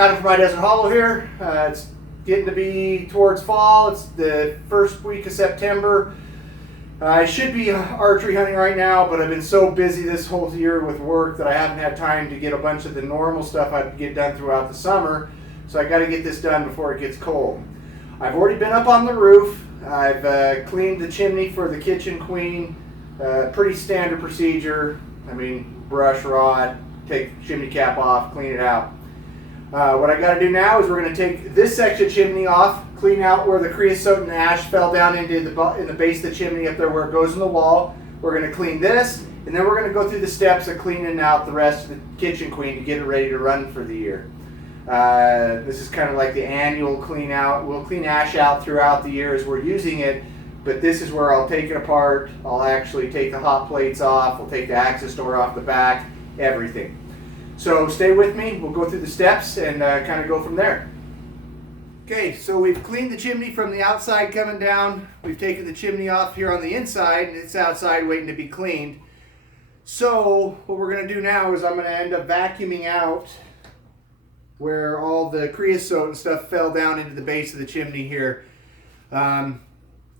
Adam from My Desert Hollow here. It's getting to be towards fall. It's the first week of September. I should be archery hunting right now, but I've been so busy this whole year with work that I haven't had time to get a bunch of the normal stuff I'd get done throughout the summer. So I got to get this done before it gets cold. I've already been up on the roof. I've cleaned the chimney for the kitchen queen. Pretty standard procedure. I mean, brush, rod, take the chimney cap off, clean it out. What I got to do now is we're going to take this section of chimney off, clean out where the creosote and ash fell down into in the base of the chimney up there where it goes in the wall. We're going to clean this, and then we're going to go through the steps of cleaning out the rest of the kitchen queen to get it ready to run for the year. This is kind of like the annual clean out. We'll clean ash out throughout the year as we're using it, but this is where I'll take it apart. I'll actually take the hot plates off. We'll take the access door off the back, everything. So stay with me. We'll go through the steps and kind of go from there. Okay, so we've cleaned the chimney from the outside coming down. We've taken the chimney off here on the inside, and it's outside waiting to be cleaned. So what we're going to do now is I'm going to end up vacuuming out where all the creosote and stuff fell down into the base of the chimney here. Thing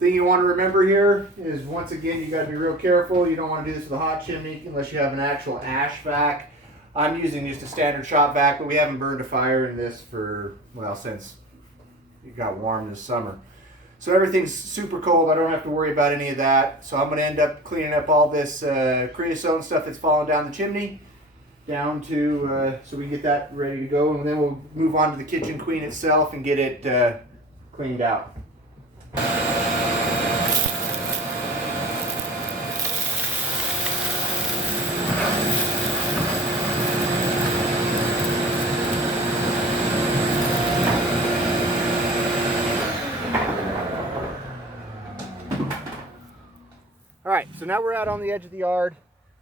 you want to remember here is, once again, you got to be real careful. You don't want to do this with a hot chimney unless you have an actual ash vac. I'm using just a standard shop vac, but we haven't burned a fire in this for, well, since it got warm this summer. So everything's super cold. I don't have to worry about any of that. So I'm going to end up cleaning up all this creosote and stuff that's falling down the chimney, down to, so we can get that ready to go. And then we'll move on to the kitchen queen itself and get it cleaned out. Alright, so now we're out on the edge of the yard.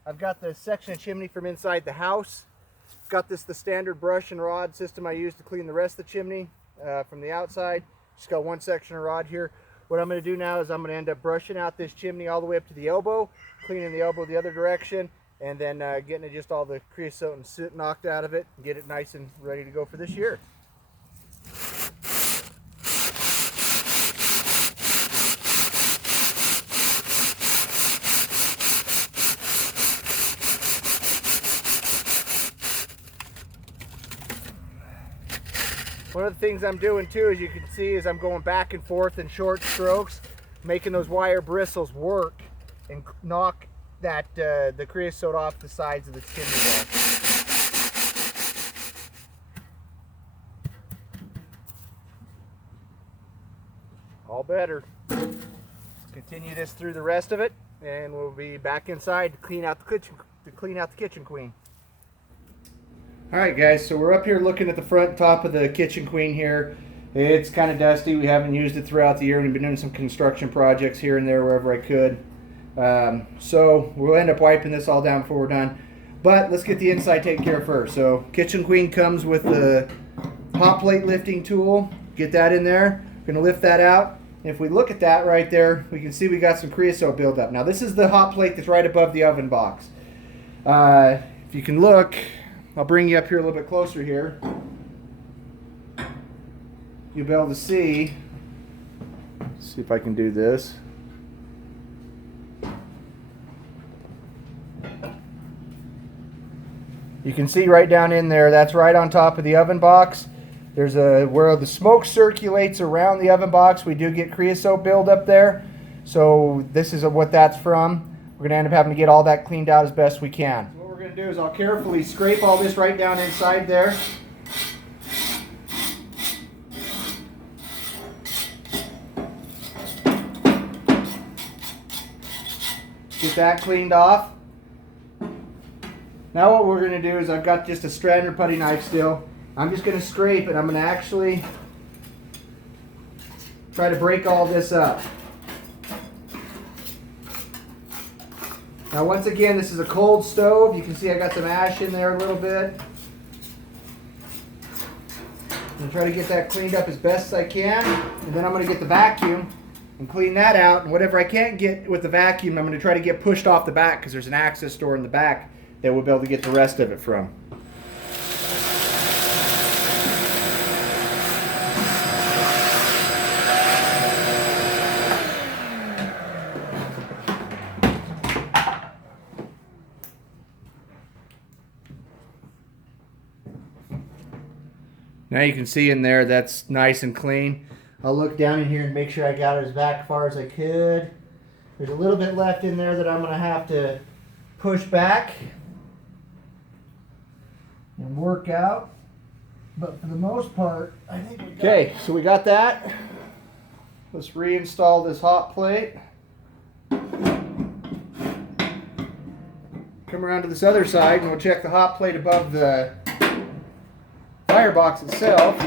I've got the section of chimney from inside the house. Got the standard brush and rod system I use to clean the rest of the chimney from the outside. Just got one section of rod here. What I'm going to do now is I'm going to end up brushing out this chimney all the way up to the elbow, cleaning the elbow the other direction, and then getting just all the creosote and soot knocked out of it and get it nice and ready to go for this year. One of the things I'm doing too, as you can see, is I'm going back and forth in short strokes, making those wire bristles work and knock that the creosote off the sides of the chimney wall. All better. Let's continue this through the rest of it, and we'll be back inside to clean out the kitchen queen. Alright guys, so we're up here looking at the front top of the kitchen queen here. It's kind of dusty. We haven't used it throughout the year, and we've been doing some construction projects here and there wherever I could. So we'll end up wiping this all down before we're done. But let's get the inside taken care of first. So kitchen queen comes with the hot plate lifting tool. Get that in there. We're going to lift that out. And if we look at that right there, we can see we got some creosote buildup. Now this is the hot plate that's right above the oven box. If you can look, I'll bring you up here a little bit closer here. You'll be able to see. Let's see if I can do this. You can see right down in there, that's right on top of the oven box. There's where the smoke circulates around the oven box. We do get creosote buildup there. So this is what that's from. We're going to end up having to get all that cleaned out as best we can. So what we're going to do is I'll carefully scrape all this right down inside there. Get that cleaned off. Now what we're going to do is, I've got just a standard putty knife still. I'm just going to scrape it. I'm going to actually try to break all this up. Now once again, this is a cold stove. You can see I got some ash in there a little bit. I'm going to try to get that cleaned up as best as I can. And then I'm going to get the vacuum and clean that out. And whatever I can't get with the vacuum, I'm going to try to get pushed off the back, because there's an access door in the back that we'll be able to get the rest of it from. Now you can see in there that's nice and clean. I'll look down in here and make sure I got it as back as far as I could. There's a little bit left in there that I'm going to have to push back and work out. But for the most part, I think we got it. So we got that. Let's reinstall this hot plate. Come around to this other side and we'll check the hot plate above the Firebox itself.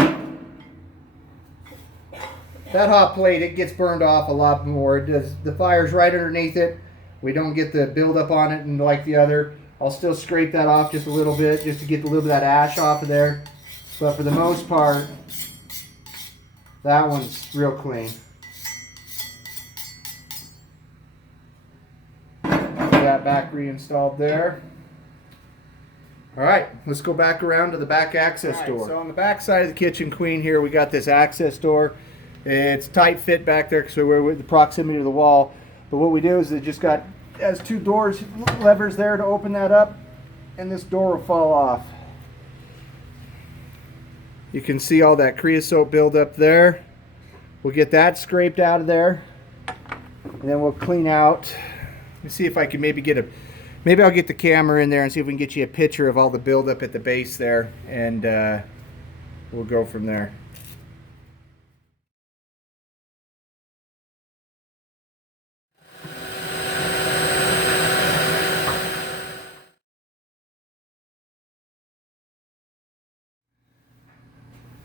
That hot plate, it gets burned off a lot more. It does. The fire's right underneath it. We don't get the buildup on it and like the other. I'll still scrape that off just a little bit just to get a little bit of that ash off of there. But for the most part, that one's real clean. That back reinstalled there. All right, let's go back around to the back access door. So on the back side of the kitchen queen here, we got this access door. It's tight fit back there because we're with the proximity to the wall. But what we do is it just has two doors, levers there to open that up, and this door will fall off. You can see all that creosote buildup there. We'll get that scraped out of there, and then we'll clean out. Let me see if I can maybe maybe I'll get the camera in there and see if we can get you a picture of all the buildup at the base there, and we'll go from there.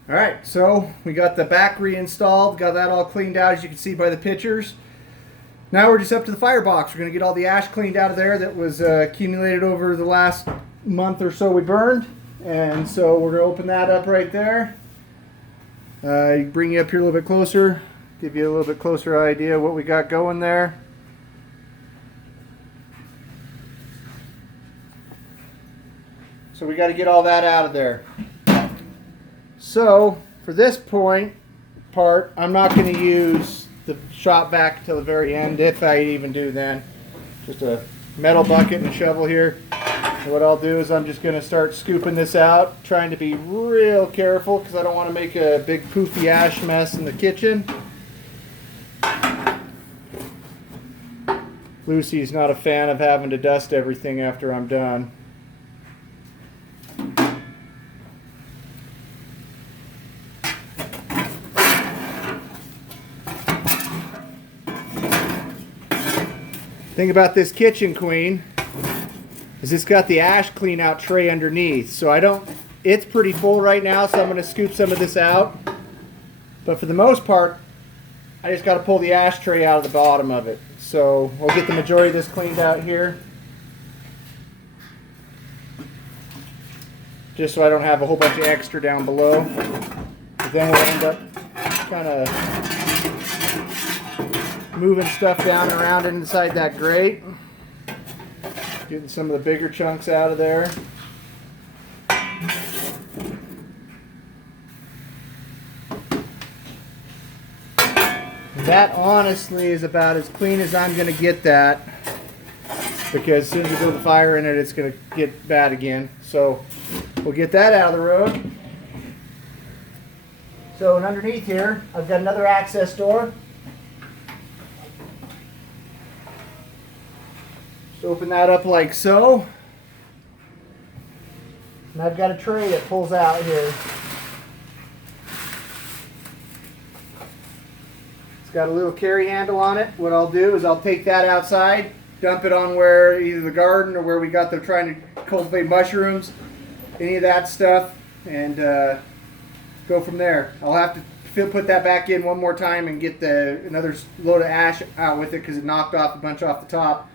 All right, so we got the back reinstalled, got that all cleaned out as you can see by the pictures. Now we're just up to the Firebox. We're going to get all the ash cleaned out of there that was accumulated over the last month or so we burned. And so we're going to open that up right there. Bring you up here a little bit closer, give you a little bit closer idea of what we got going there. So we got to get all that out of there. So for this part, I'm not going to use the shop vac till the very end, if I even do then. Just a metal bucket and a shovel here. And what I'll do is I'm just going to start scooping this out, trying to be real careful because I don't want to make a big poofy ash mess in the kitchen. Lucy's not a fan of having to dust everything after I'm done. Thing about this kitchen queen is it's got the ash clean out tray underneath, so it's pretty full right now, so I'm going to scoop some of this out. But for the most part, I just got to pull the ash tray out of the bottom of it. So we'll get the majority of this cleaned out here, just so I don't have a whole bunch of extra down below. But then we'll end up kind of moving stuff down and around inside that grate. Getting some of the bigger chunks out of there. That honestly is about as clean as I'm going to get that, because as soon as we build the fire in it, it's going to get bad again. So we'll get that out of the road. So and underneath here, I've got another access door. Open that up like so. And I've got a tray that pulls out here. It's got a little carry handle on it. What I'll do is I'll take that outside, dump it on where either the garden or where we got them trying to cultivate mushrooms, any of that stuff, and go from there. I'll have to put that back in one more time and get another load of ash out with it because it knocked off a bunch off the top.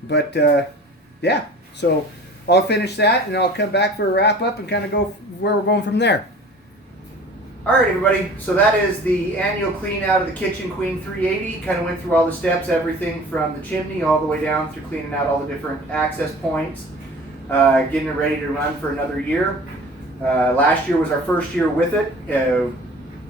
But yeah, so I'll finish that and I'll come back for a wrap up and kind of go where we're going from there. Alright everybody, so that is the annual clean out of the Kitchen Queen 380. Kind of went through all the steps, everything from the chimney all the way down through cleaning out all the different access points, getting it ready to run for another year. Last year was our first year with it.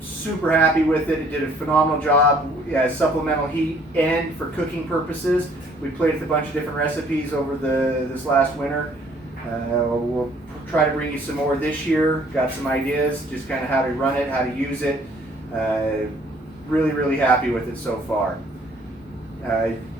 Super happy with it. It did a phenomenal job as supplemental heat and for cooking purposes. We played with a bunch of different recipes over this last winter. We'll try to bring you some more this year. Got some ideas, just kind of how to run it, how to use it. Really, really happy with it so far.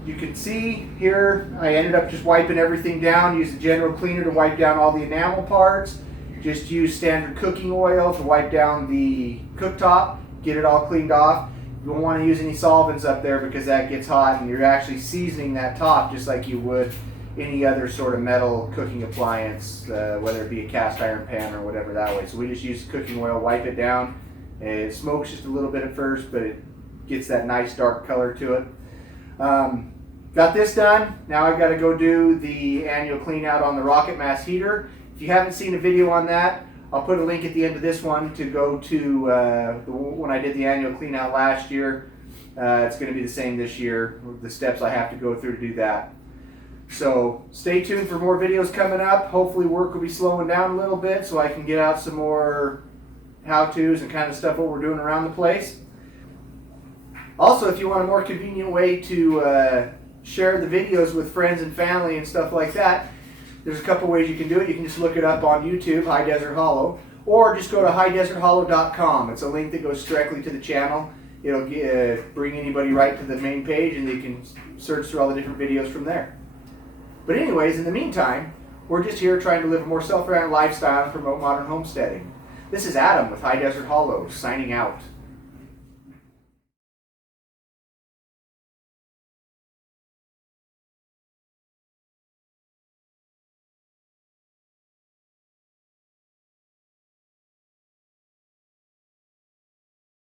You can see here, I ended up just wiping everything down. Use the general cleaner to wipe down all the enamel parts. Just use standard cooking oil to wipe down the cooktop, get it all cleaned off. You won't want to use any solvents up there because that gets hot and you're actually seasoning that top just like you would any other sort of metal cooking appliance, whether it be a cast iron pan or whatever that way. So we just use cooking oil, wipe it down. It smokes just a little bit at first, but it gets that nice dark color to it. Got this done. Now I've got to go do the annual clean out on the rocket mass heater. If you haven't seen a video on that, I'll put a link at the end of this one to go to when I did the annual clean out last year. It's going to be the same this year, the steps I have to go through to do that. So stay tuned for more videos coming up. Hopefully work will be slowing down a little bit so I can get out some more how-tos and kind of stuff what we're doing around the place. Also, if you want a more convenient way to share the videos with friends and family and stuff like that, there's a couple ways you can do it. You can just look it up on YouTube, High Desert Hollow, or just go to highdeserthollow.com. It's a link that goes directly to the channel. It'll bring anybody right to the main page and they can search through all the different videos from there. But anyways, in the meantime, we're just here trying to live a more self-reliant lifestyle and promote modern homesteading. This is Adam with High Desert Hollow, signing out.